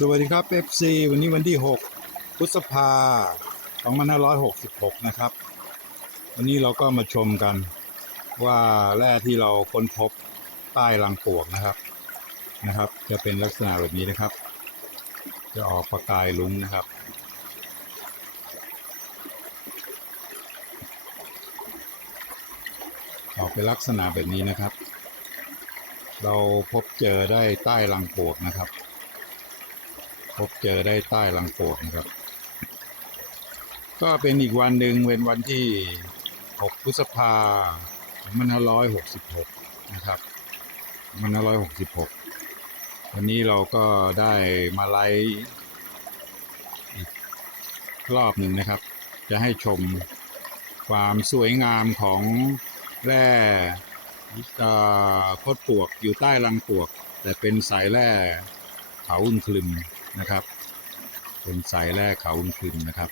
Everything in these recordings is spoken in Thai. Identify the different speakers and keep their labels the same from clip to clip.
Speaker 1: สวัสดีครับ FC วันนี้วันที่ 6 พฤษภา2566 นะครับ วันนี้เราก็มาชมกันว่าแร่ที่เราค้นพบใต้รังปวกนะครับนะครับ จะเป็นลักษณะแบบนี้นะครับ จะออกประกายลุ้งนะครับ ออกเป็นลักษณะแบบนี้นะครับ เราพบเจอได้ใต้รังปวกนะครับ พบเจอได้ใต้รังโปกนะครับ ก็เป็นอีกวันหนึ่งเป็นวันที่ 6 พฤษภา2566 นะครับ2566 วันนี้เราก็ได้มาไลฟ์อีกรอบหนึ่งนะครับ จะให้ชมความสวยงามของแร่อ่าโคดปวกอยู่ใต้รังปวก แต่เป็นสายแร่เขาอึนคลึม นะครับ เป็นสายแร่เขาอึนคลึมนะครับ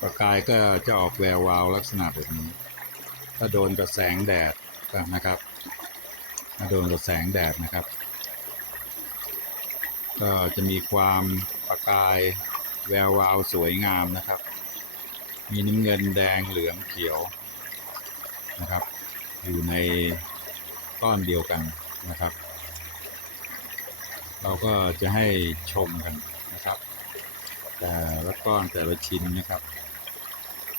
Speaker 1: ประกายก็จะออกแวววาวลักษณะแบบนี้ ถ้าโดนกับแสงแดดนะครับ ถ้าโดนกับแสงแดดนะครับ ก็จะมีความประกายแวววาวสวยงามนะครับ มีน้ำเงินแดงเหลืองเขียวนะครับ อยู่ในก้อนเดียวกันนะครับ เราก็จะให้ชมกันนะครับ แต่ละก้อนแต่ละชิ้นนะครับ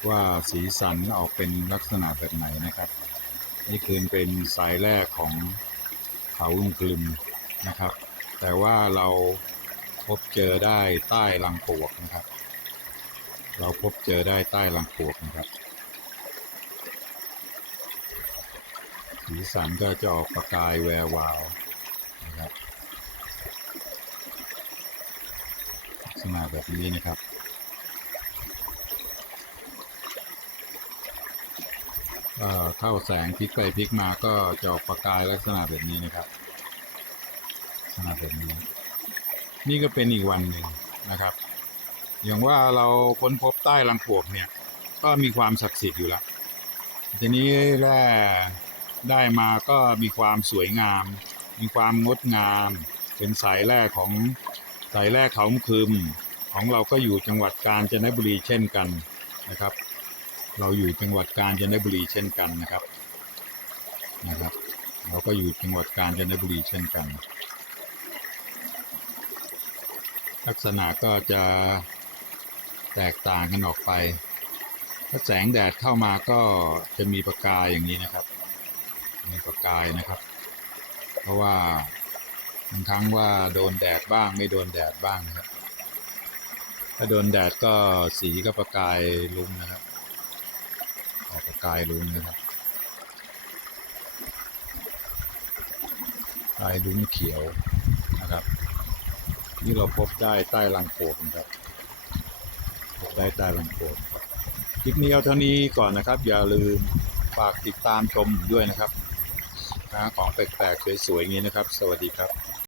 Speaker 1: ว่าสีสันออกเป็นลักษณะแบบไหนนะครับ นี่คือเป็นสายแรกของเขาอุ้งกลึมนะครับ แต่ว่าเราพบเจอได้ใต้รังปวกนะครับ เราพบเจอได้ใต้รังปวกนะครับ สีสันก็จะออกประกายแวววาวนะครับลักษ ณะแบบนี้นะครับเข้าแสงพลิกไปพลิกมาก็จะออกประกายลักษณะแบบนี้นะครับลักษณะแบบนี้ นี่ก็เป็นอีกวันหนึ่งนะครับ อย่างว่าเราค้นพบใต้รังปวกเนี่ย ก็มีความศักดิ์สิทธิ์อยู่แล้วทีนี้แร่ได้มาก็มีความสวยงาม มีความงดงาม เป็นสายแร่ของ สายแร่เขาคืมของเราก็อยู่จังหวัดกาญจนบุรีเช่นกันนะครับ เราอยู่จังหวัดกาญจนบุรีเช่นกันนะครับนะครับ เราก็อยู่จังหวัดกาญจนบุรีเช่นกัน ลักษณะก็จะแตกต่างกันออกไป ถ้าแสงแดดเข้ามาก็จะมีประกายอย่างนี้นะครับ มีประกายนะครับ เพราะว่า บางครั้งว่าโดนแดดบ้างไม่โดนแดดบ้างนะครับ ถ้าโดนแดดก็สีก็ประกายลุงนะครับ ออกประกายลุงนะครับกายลุงเขียวนะครับ นี่เราพบได้ใต้รังโขดนะครับพบได้ใต้รังโขดครับคลิปนี้เอาเท่านี้ก่อนนะครับ อย่าลืมฝากติดตามชมด้วยนะครับหาของแปลกๆสวยๆอย่างนี้นะครับ สวัสดีครับ